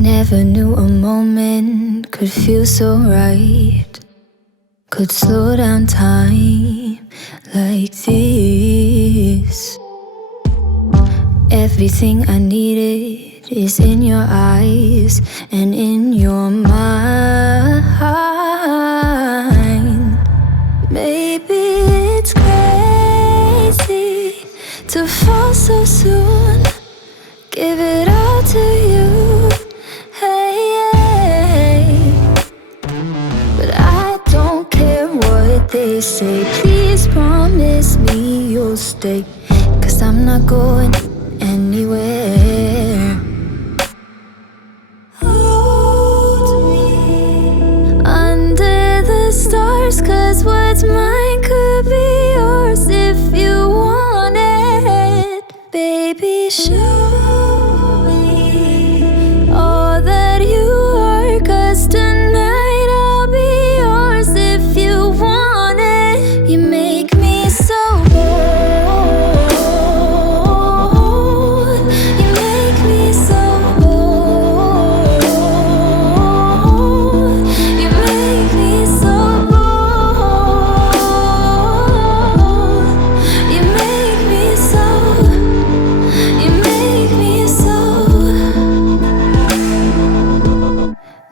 Never knew a moment could feel so right, could slow down time like this. Everything I needed is in your eyes and in your mind. Maybe it's crazy to fall so soon, give it all to you. But I don't care what they say. Please promise me you'll stay.